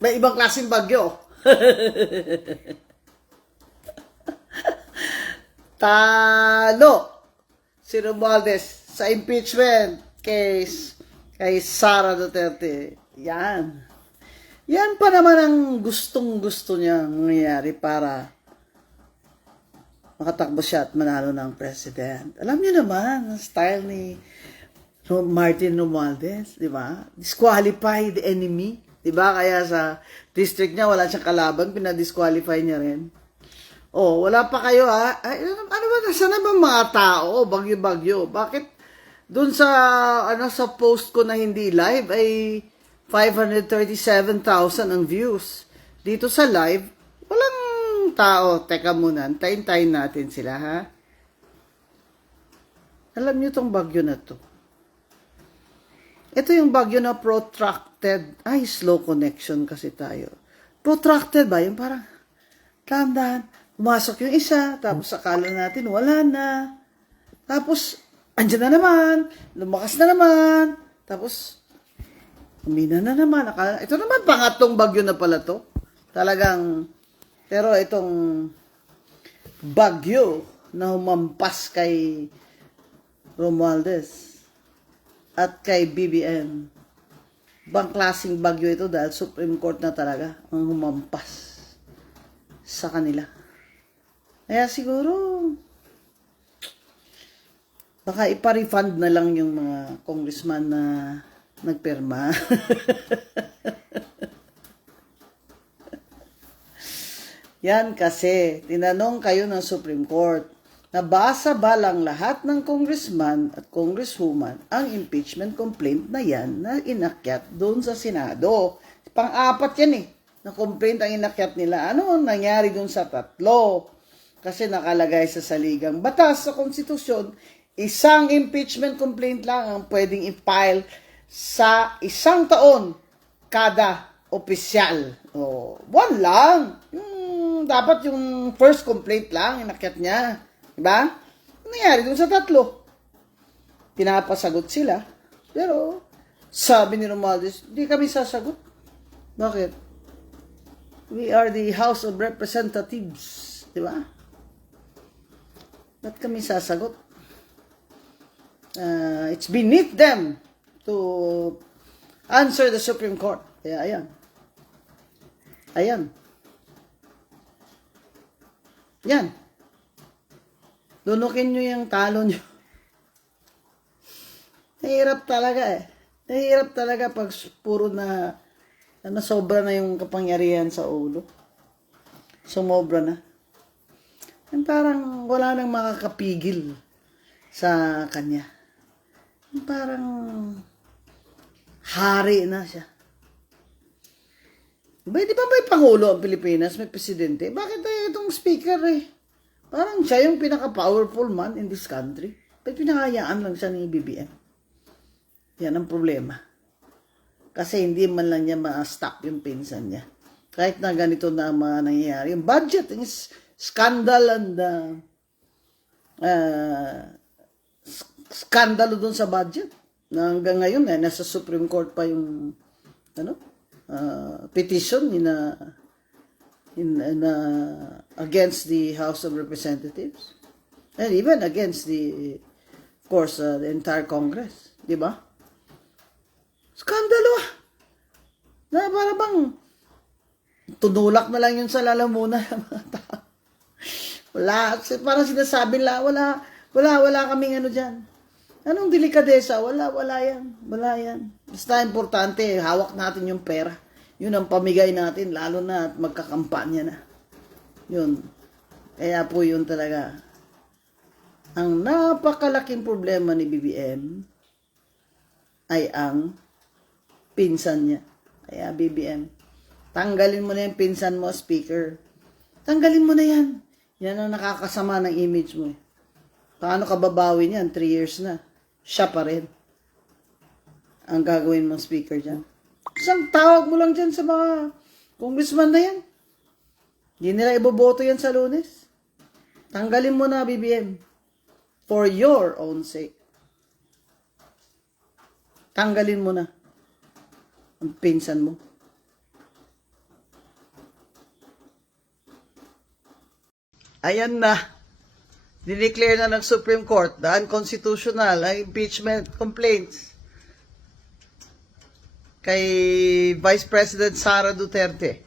May ibang klaseng bagyo. Talo si Romualdez sa impeachment case kay Sara Duterte. Yan. Yan pa naman ang gustong-gusto niya mangyayari para makatakbo siya at manalo ng president. Alam niyo naman, ang style ni Martin Romualdez, di ba? Disqualify the enemy. Di ba? Kaya sa district niya, wala siyang kalaban, pinadisqualify niya rin. Oh, wala pa kayo ha? Ay, ano ba, nasaan na ba mga tao? Bagyo-bagyo. Bakit dun sa, sa post ko na hindi live ay 537,000 ang views. Dito sa live, walang tao. Teka muna, tayin-tayin natin sila ha. Alam niyo tong bagyo na to. Ito yung bagyo na protracted. Ay, slow connection kasi tayo. Protracted ba? Yung parang, dahan-dahan, pumasok yung isa, tapos akala natin wala na. Tapos, andyan na naman, lumakas na naman, tapos, umina na naman. Ito naman, pangatlong bagyo na pala to. Talagang, pero itong bagyo na humampas kay Romualdez at kay BBM. Bang klaseng bagyo ito dahil Supreme Court na talaga ang humampas sa kanila. Kaya siguro, baka ipa-refund na lang yung mga congressman na nagpirma. Yan kasi, tinanong kayo ng Supreme Court, nabasa ba lang lahat ng congressman at congresswoman ang impeachment complaint na yan na inakyat doon sa Senado? Pang-apat yan na complaint ang inakyat nila. Ano ang nangyari doon sa tatlo? Kasi nakalagay sa saligang batas sa konstitusyon, isang impeachment complaint lang ang pwedeng i-file sa isang taon kada opisyal. O, buwan lang. Dapat yung first complaint lang, inakyat niya. Diba? Ano nangyari dun sa tatlo? Pinapasagot sila. Pero, sabi ni Romualdez, hindi kami sasagot. Bakit? We are the House of Representatives. Diba? Ba't kami sasagot? It's beneath them to answer the Supreme Court. Kaya ayan. Ayan. Yan. Lunukin nyo yung talo nyo. Nahirap talaga Nahirap talaga pag puro na sobra na yung kapangyarihan sa ulo. Sumobra na. Yung parang wala nang makakapigil sa kanya. Yung parang hari na siya. Di ba may Pangulo ang Pilipinas, may Presidente? Bakit itong speaker Parang siya yung pinaka-powerful man in this country. Ba't pinakayaan lang siya ni BBM? Yan ang problema. Kasi hindi man lang niya ma-stop yung pinsan niya. Kahit na ganito na ang mga nangyayari. Yung budget is scandal and skandalo dun sa budget. Na hanggang ngayon, nasa Supreme Court pa yung petition against the House of Representatives. And even against the entire Congress. Di ba? Skandalo na para bang tunulak na lang yun sa lalamunan ng mga tao. Wala. Parang sinasabi lang, wala kaming dyan. Anong delikadesa? Wala yan. Wala yan. Basta importante, hawak natin yung pera. Yun ang pamigay natin, lalo na at magkakampanya na. Yun. Kaya po yun talaga. Ang napakalaking problema ni BBM ay ang pinsan niya. Kaya BBM, tanggalin mo na yung pinsan mo, speaker. Tanggalin mo na yan. Yan ang nakakasama ng image mo. Paano ka babawi niyan? 3 years na. Siya pa rin. Ang gagawin mong speaker dyan. Isang tawag mo lang dyan sa mga congressman na yan. Hindi nila iboboto yan sa Lunes. Tanggalin mo na, BBM. For your own sake. Tanggalin mo na ang pinsan mo. Ayan na. Dineclare na ng Supreme Court na unconstitutional ang impeachment complaints kay Vice President Sara Duterte.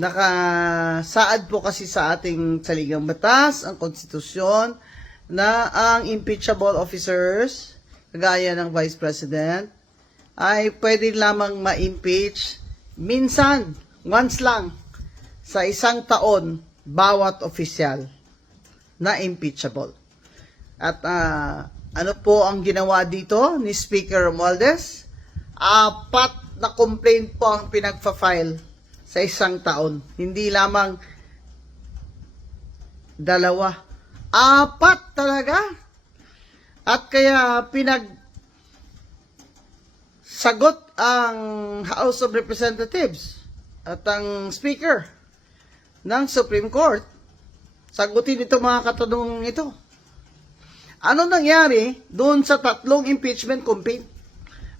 Nakasaad po kasi sa ating saligang batas, ang konstitusyon, na ang impeachable officers, kagaya ng Vice President, ay pwede lamang ma-impeach minsan, once lang, sa isang taon, bawat opisyal na impeachable. At ano po ang ginawa dito ni Speaker Romualdez? 4 na complaint po ang pinagfa-file sa isang taon. Hindi lamang 2. 4 talaga. At kaya sagot ang House of Representatives at ang Speaker ng Supreme Court. Sagutin ito mga katanungan ito. Ano nangyari doon sa 3 impeachment complaint?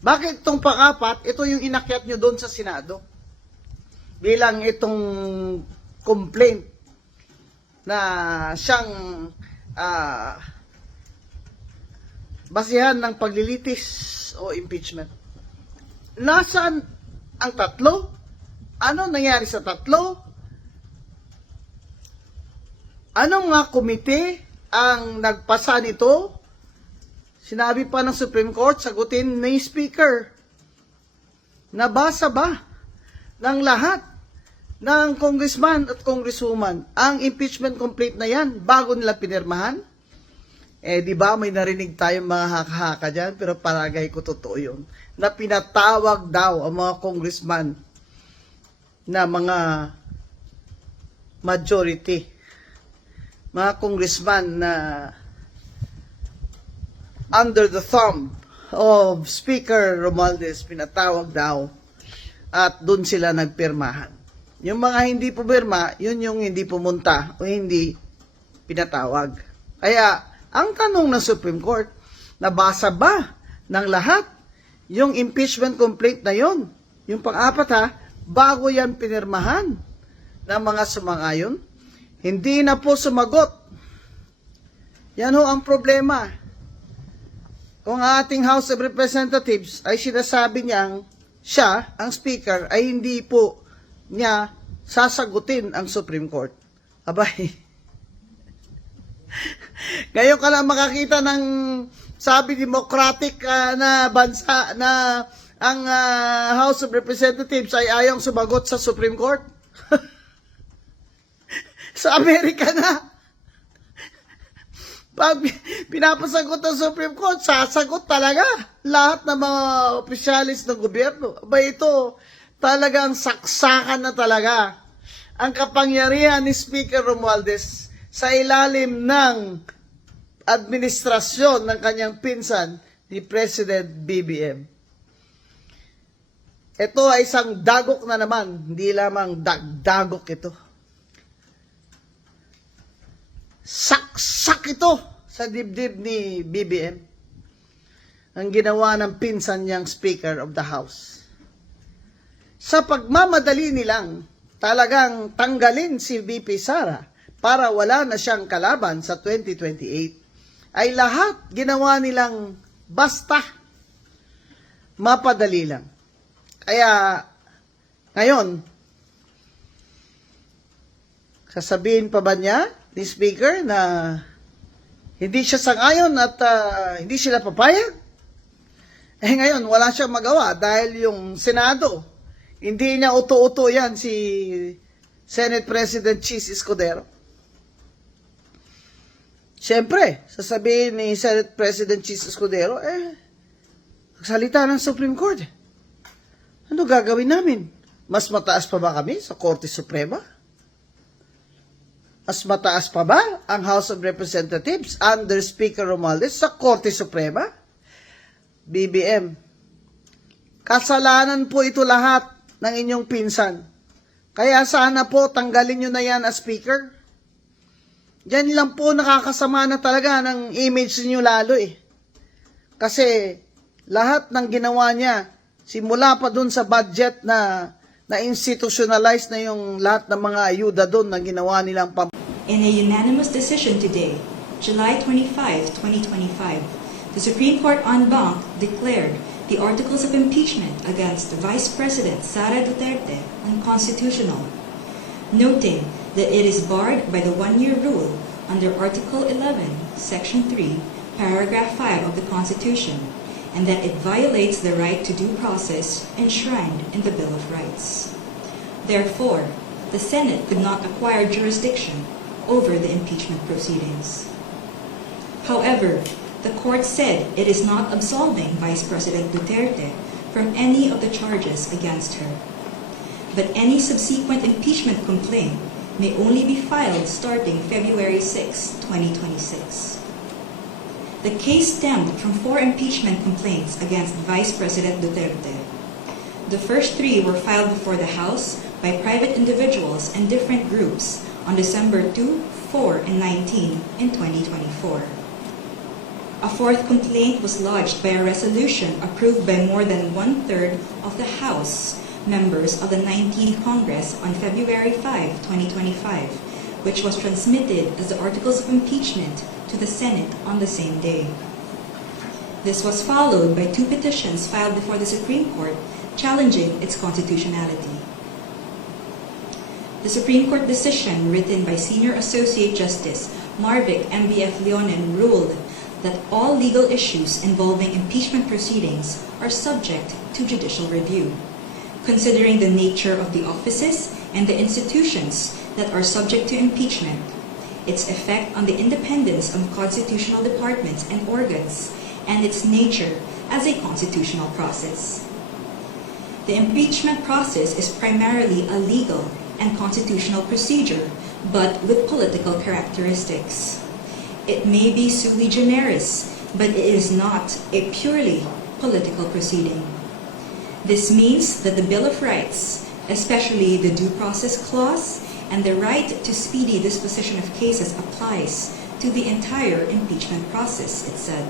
Bakit itong pang-4, ito yung inakyat nyo doon sa Senado? Bilang itong complaint na siyang basihan ng paglilitis o impeachment. Nasaan ang 3? Ano nangyari sa 3? Anong nga komite ang nagpasa nito? Sinabi pa ng Supreme Court, sagutin ni Speaker. Nabasa ba ng lahat ng congressman at congresswoman ang impeachment complaint na yan bago nila pinirmahan? Di ba may narinig tayong mga haka-haka dyan, pero palagay ko totoo yun, na pinatawag daw ang mga congressman na mga majority, mga congressman na under the thumb of Speaker Romualdez, pinatawag daw at doon sila nagpirmahan. Yung mga hindi pumirma, yun yung hindi pumunta o hindi pinatawag. Kaya, ang tanong ng Supreme Court, nabasa ba ng lahat yung impeachment complaint na yon? Yung pang-4 bago yan pinirmahan ng mga sumang-ayon? Hindi na po sumagot. Yan ho ang problema. Kung ating House of Representatives ay sinasabi niyang siya, ang Speaker, ay hindi po niya sasagutin ang Supreme Court. Abay, ngayon ka lang makakita ng sabi democratic na bansa na ang House of Representatives ay ayong sumagot sa Supreme Court. Sa Amerika na. Pag pinapasagot ng Supreme Court, sasagot talaga lahat ng mga opisyalis ng gobyerno. Aba ito, talagang saksakan na talaga ang kapangyarihan ni Speaker Romualdez sa ilalim ng administrasyon ng kanyang pinsan ni President BBM. Ito ay isang dagok na naman, hindi lamang dagdagok ito. Saksak ito sa dibdib ni BBM ang ginawa ng pinsan niyang Speaker of the House. Sa pagmamadali nilang talagang tanggalin si VP Sara para wala na siyang kalaban sa 2028, ay lahat ginawa nilang basta, mapadali lang. Kaya ngayon, sasabihin pa ba niya ni Speaker na hindi siya sang-ayon at hindi sila papayag? Ngayon, wala siyang magawa dahil yung Senado, hindi niya uto-uto yan si Senate President Chis Escudero. Siyempre, sasabihin ni Senate President Chis Escudero, magsalita ng Supreme Court. Ano gagawin namin? Mas mataas pa ba kami sa Korte Suprema? Mas mataas pa ba ang House of Representatives under Speaker Romualdez sa Korte Suprema? BBM, kasalanan po ito lahat ng inyong pinsan. Kaya sana po tanggalin nyo na yan as Speaker. Yan lang po nakakasama na talaga ng image niyo lalo Kasi lahat ng ginawa niya, simula pa dun sa budget na institutionalize na yung lahat ng mga ayuda dun na ginawa nilang In a unanimous decision today, July 25, 2025, the Supreme Court en banc declared the articles of impeachment against Vice President Sara Duterte unconstitutional, noting that it is barred by the one-year rule under Article 11, Section 3, Paragraph 5 of the Constitution, and that it violates the right to due process enshrined in the Bill of Rights. Therefore, the Senate could not acquire jurisdiction over the impeachment proceedings. However, the court said it is not absolving Vice President Duterte from any of the charges against her. But any subsequent impeachment complaint may only be filed starting February 6, 2026. The case stemmed from 4 impeachment complaints against Vice President Duterte. The first 3 were filed before the House by private individuals and different groups on December 2, 4, and 19 in 2024. A 4th complaint was lodged by a resolution approved by more than 1/3 of the House members of the 19th Congress on February 5, 2025, which was transmitted as the Articles of Impeachment to the Senate on the same day. This was followed by 2 petitions filed before the Supreme Court challenging its constitutionality. The Supreme Court decision written by Senior Associate Justice Marvic M.B.F. Leonen ruled that all legal issues involving impeachment proceedings are subject to judicial review, considering the nature of the offices and the institutions that are subject to impeachment, its effect on the independence of constitutional departments and organs, and its nature as a constitutional process. The impeachment process is primarily a legal and constitutional procedure, but with political characteristics. It may be sui generis, but it is not a purely political proceeding. This means that the Bill of Rights, especially the Due Process Clause and the right to speedy disposition of cases, applies to the entire impeachment process, it said.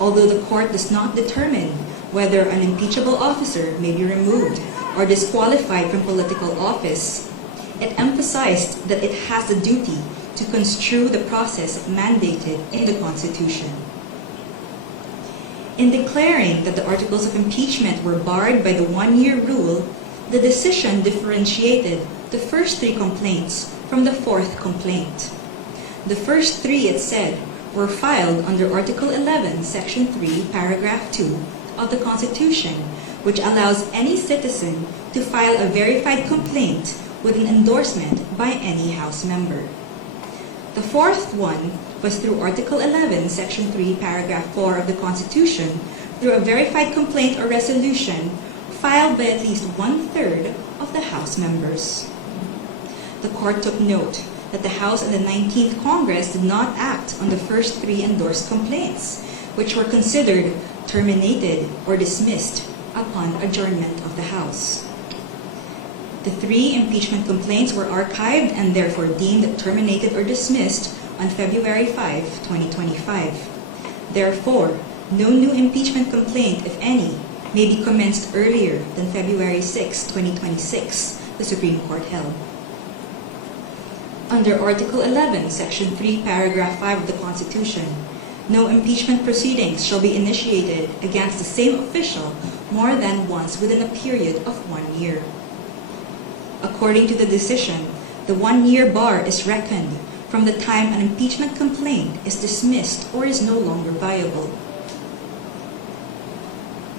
Although the court does not determine whether an impeachable officer may be removed or disqualified from political office, it emphasized that it has the duty to construe the process mandated in the Constitution. In declaring that the articles of impeachment were barred by the one-year rule, the decision differentiated the first 3 complaints from the 4th complaint. The first 3, it said, were filed under Article 11, Section 3, Paragraph 2 of the Constitution, which allows any citizen to file a verified complaint with an endorsement by any House member. The 4th one was through Article 11, Section 3, Paragraph 4 of the Constitution, through a verified complaint or resolution filed by at least 1/3 of the House members. The court took note that the House and the 19th Congress did not act on the first 3 endorsed complaints, which were considered terminated or dismissed upon adjournment of the House. The 3 impeachment complaints were archived and therefore deemed terminated or dismissed on February 5, 2025. Therefore, no new impeachment complaint, if any, may be commenced earlier than February 6, 2026, the Supreme Court held. Under Article 11, Section 3, Paragraph 5 of the Constitution, no impeachment proceedings shall be initiated against the same official more than once within a period of 1 year. According to the decision, the one-year bar is reckoned from the time an impeachment complaint is dismissed or is no longer viable.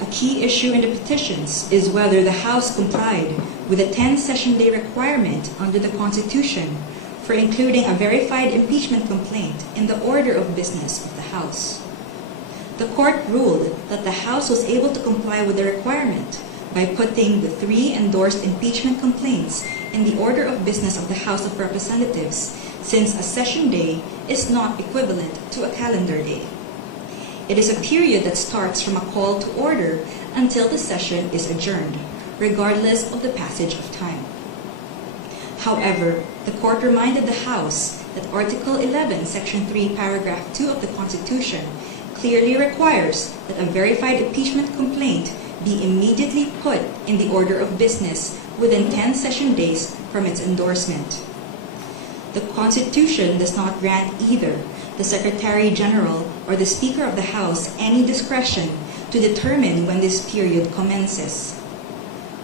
A key issue in the petitions is whether the House complied with the 10-session day requirement under the Constitution for including a verified impeachment complaint in the order of business of the House. The court ruled that the House was able to comply with the requirement by putting the 3 endorsed impeachment complaints in the order of business of the House of Representatives, since a session day is not equivalent to a calendar day. It is a period that starts from a call to order until the session is adjourned, regardless of the passage of time. However, the court reminded the House that Article 11, Section 3, Paragraph 2 of the Constitution clearly requires that a verified impeachment complaint be immediately put in the order of business within 10 session days from its endorsement. The Constitution does not grant either the Secretary General or the Speaker of the House any discretion to determine when this period commences.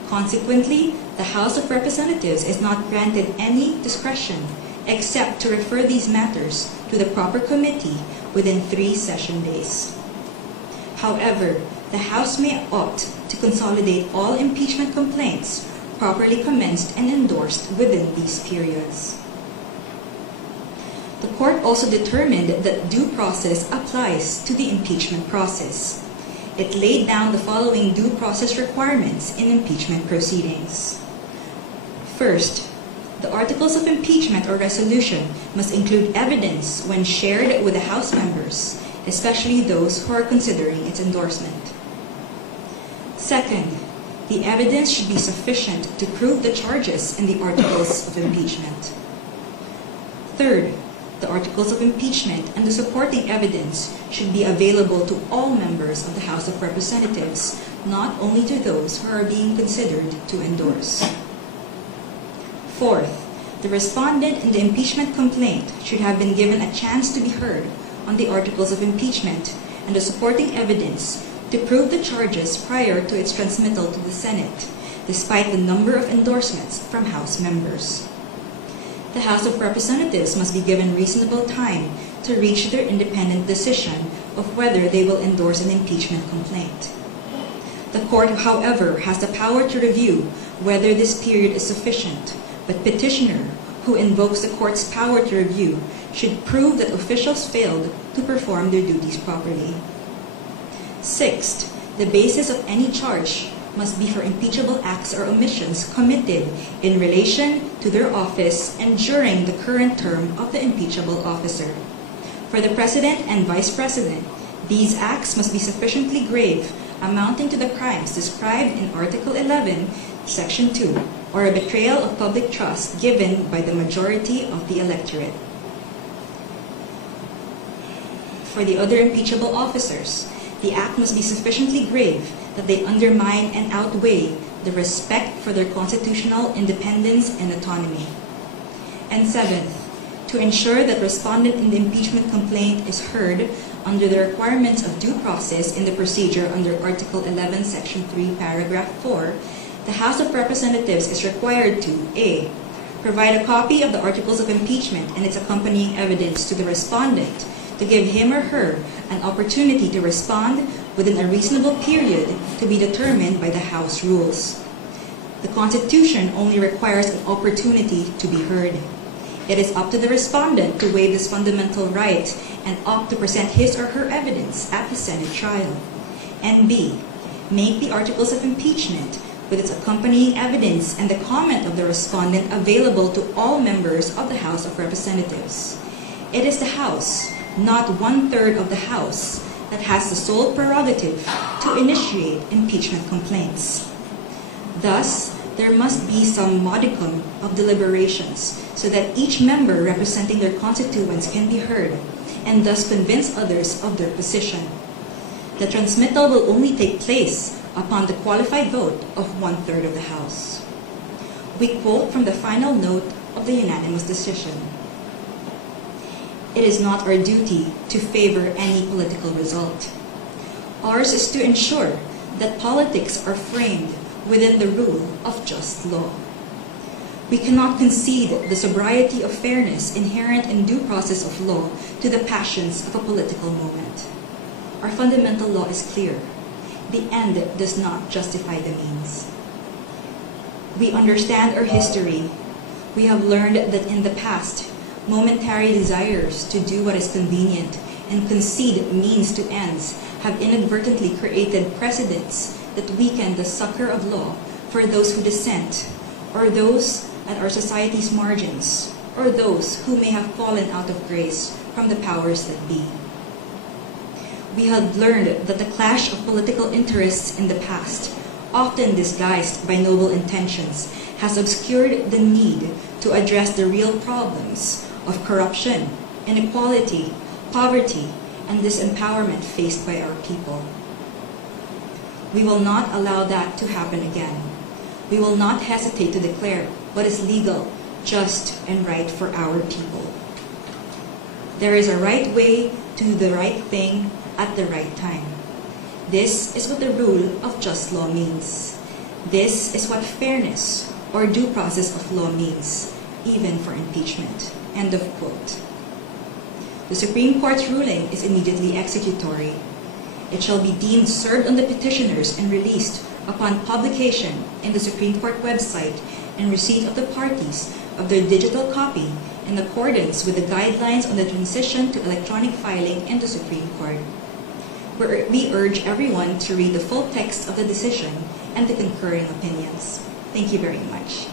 Consequently, the House of Representatives is not granted any discretion except to refer these matters to the proper committee within 3 session days. However, the House may opt to consolidate all impeachment complaints properly commenced and endorsed within these periods. The court also determined that due process applies to the impeachment process. It laid down the following due process requirements in impeachment proceedings. First, the articles of impeachment or resolution must include evidence when shared with the House members, especially those who are considering its endorsement. Second, the evidence should be sufficient to prove the charges in the articles of impeachment. Third, the articles of impeachment and the supporting evidence should be available to all members of the House of Representatives, not only to those who are being considered to endorse. Fourth, the respondent in the impeachment complaint should have been given a chance to be heard on the articles of impeachment and the supporting evidence to prove the charges prior to its transmittal to the Senate, despite the number of endorsements from House members. The House of Representatives must be given reasonable time to reach their independent decision of whether they will endorse an impeachment complaint. The court, however, has the power to review whether this period is sufficient, but petitioner, who invokes the court's power to review, should prove that officials failed to perform their duties properly. Sixth, the basis of any charge must be for impeachable acts or omissions committed in relation to their office and during the current term of the impeachable officer. For the President and Vice President, these acts must be sufficiently grave, amounting to the crimes described in Article 11, Section 2, or a betrayal of public trust given by the majority of the electorate. For the other impeachable officers, the act must be sufficiently grave that they undermine and outweigh the respect for their constitutional independence and autonomy. And seventh, to ensure that respondent in the impeachment complaint is heard under the requirements of due process in the procedure under Article 11, Section 3, Paragraph 4, the House of Representatives is required to A. Provide a copy of the articles of impeachment and its accompanying evidence to the respondent to give him or her an opportunity to respond within a reasonable period to be determined by the House rules. The Constitution only requires an opportunity to be heard. It is up to the respondent to waive this fundamental right and opt to present his or her evidence at the Senate trial. And B. Make the articles of impeachment with its accompanying evidence and the comment of the respondent available to all members of the House of Representatives. It is the House, not 1/3 of the House, that has the sole prerogative to initiate impeachment complaints. Thus, there must be some modicum of deliberations so that each member representing their constituents can be heard and thus convince others of their position. The transmittal will only take place upon the qualified vote of 1/3 of the House. We quote from the final note of the unanimous decision. It is not our duty to favor any political result. Ours is to ensure that politics are framed within the rule of just law. We cannot concede the sobriety of fairness inherent in due process of law to the passions of a political moment. Our fundamental law is clear. The end does not justify the means. We understand our history. We have learned that in the past, momentary desires to do what is convenient and concede means to ends have inadvertently created precedents that weaken the succor of law for those who dissent, or those at our society's margins, or those who may have fallen out of grace from the powers that be. We have learned that the clash of political interests in the past, often disguised by noble intentions, has obscured the need to address the real problems of corruption, inequality, poverty, and disempowerment faced by our people. We will not allow that to happen again. We will not hesitate to declare what is legal, just and right for our people. There is a right way to do the right thing at the right time. This is what the rule of just law means. This is what fairness or due process of law means, even for impeachment." End of quote. The Supreme Court's ruling is immediately executory. It shall be deemed served on the petitioners and released upon publication in the Supreme Court website and receipt of the parties of their digital copy in accordance with the guidelines on the transition to electronic filing in the Supreme Court. We urge everyone to read the full text of the decision and the concurring opinions. Thank you very much.